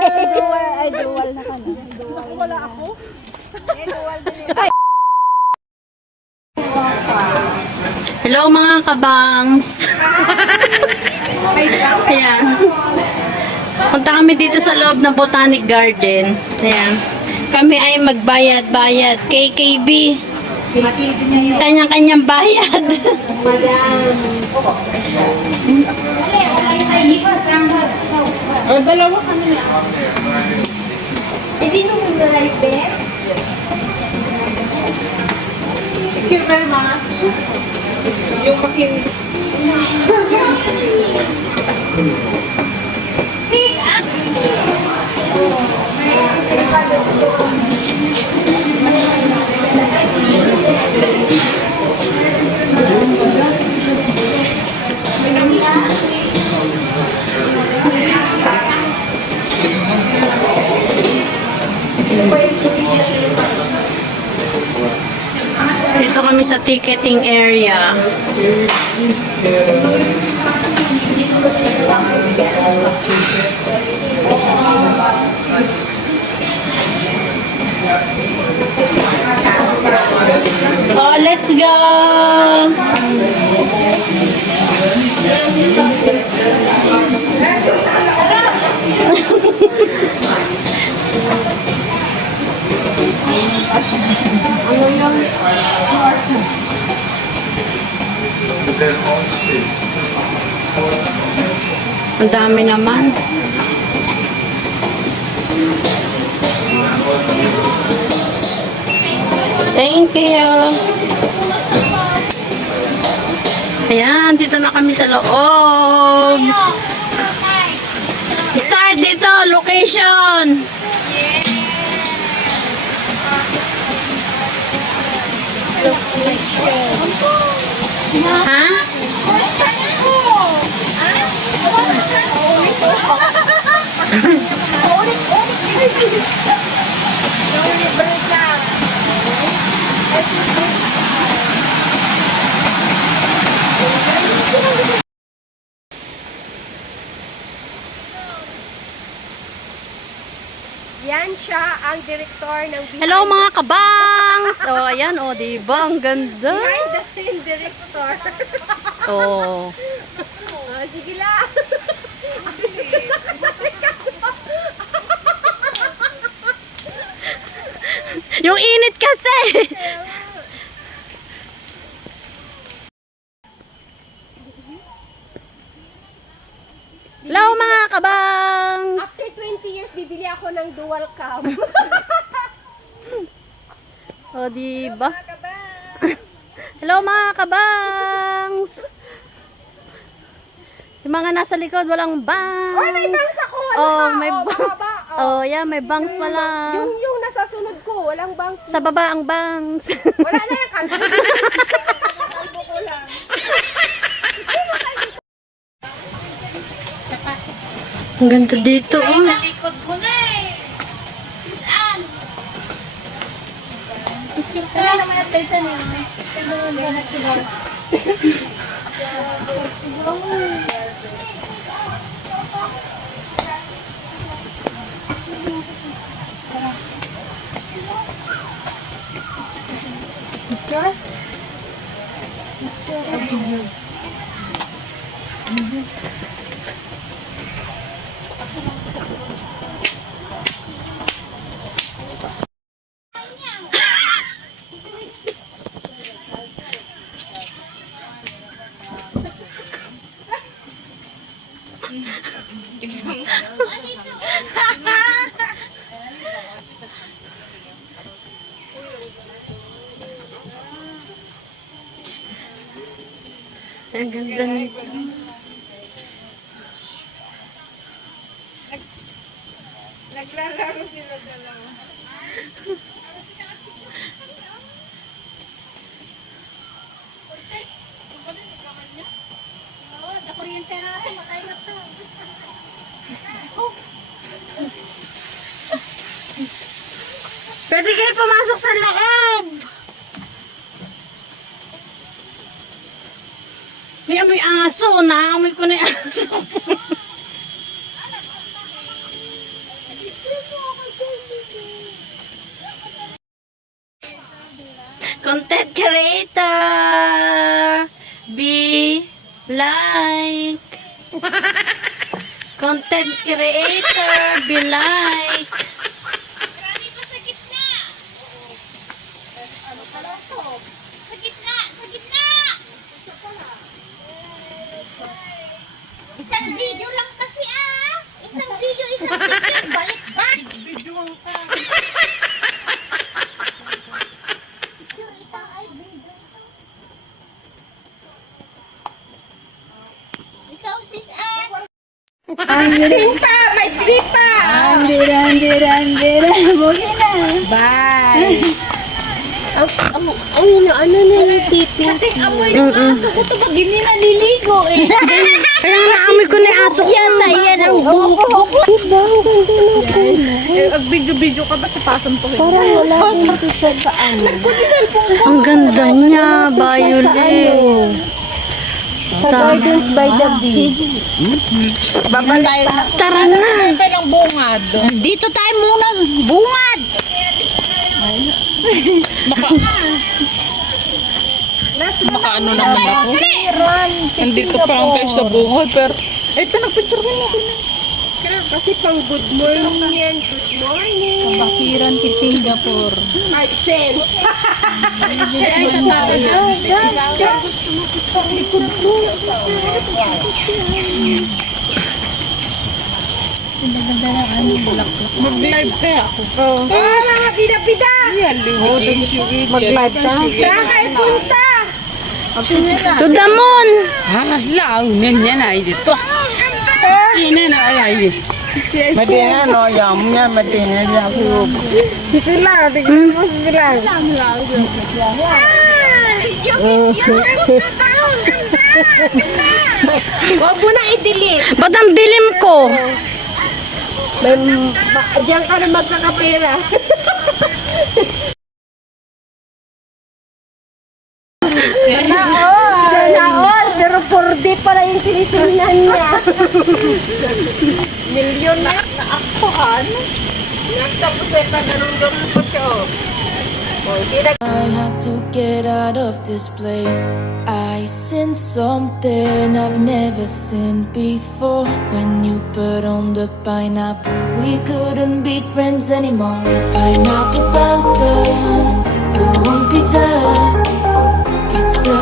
Dual na ka na. Wala ako. Hello mga kabangs. Ayan. Punta kami dito sa loob ng Botanic Garden. Ayan. Kami ay magbayad-bayad. KKB. Kanyang-kanyang bayad. Dalawa kami. Hindi nung right there. Thank you very much. Yung makin... Dito kami sa ticketing area. Oh, let's go! Ang dami naman. Thank you. Ayan, dito na kami sa loob. Start dito, location. Ha? Yan siya ang direktor ng Hello mga kabangs! Oh, ayan, oh, diba? Ang ganda. behind the scene director. Oh. Sige lang. Yung init kasi. Hello mga kabangs! After 20 years, bibili ako ng dual cam. Oh, diba? Hello mga kabangs! Yung mga nasa likod, walang bangs. Oy, may bangs ako! Oh, may bangs. baba, Oh, yeah, may bangs pala. Yung nasa sunod ko, walang bangs. Sa baba ang bangs. Wala na yung kalbo. Kalbo ko lang. Ang ganda dito, oh. Likod ko na eh. Saan? Wala naman ang pesa niya. Pero ganat sila. Ang ganda nito. Naglalaro sila dalawa. Nakuryente natin, makaingat to. Pwede kayo pumasok sa loob. May amoy aso. Naamoy ko na yung aso. Content creator. Be like. Content creator. Be like. Isang video lang kasi Isang video, isang picture. Balik-balik. Picture ito ay video. Ikaw sis Tripa! May tripa! Andira. Bugi na. Bye! Ano na yung city? Kasi amoy ng aso ko ito pag hindi naliligo Kaya naamoy ko na yung aso ko. Yan ang buko. Diba? Ang ganda na po. Mag-video-video ka ba sa pasang to? Parang wala dito siya sa ano. Ang ganda niya. Violet. Sa Gardens by the Beach. Babantay na. Tara na. Pa ng bungad. Dito tayo muna. Bungad. Makaano naman ako. Nandito pa lang tayo sa bungad. Pero, ito, nagpicture ka natin. Kasi pang good morning yan. Good morning. Kabakiran ki Singapore. Ay, sense. Mag-live kaya ako. Mga bida-bida! Mag-live ka? Saan kayo punta? To the moon. Lao nên nhé này thì tốt Chi nên là ai gì Madina no yam niya, Madina niya ako. Sila, tingnan mo sila. Huwag mo na i-delete. Ba't ang dilim ko? Diyan ka na magkakapera. Sana all, pero 4D pala yung tinitunan niya. Milyon na ako, Nagtapos ito, ganun-ganun pa siya. I had to get out of this place. I seen something I've never seen before. When you put on the pineapple, we couldn't be friends anymore. Pineapple thousands, go on pizza. It's a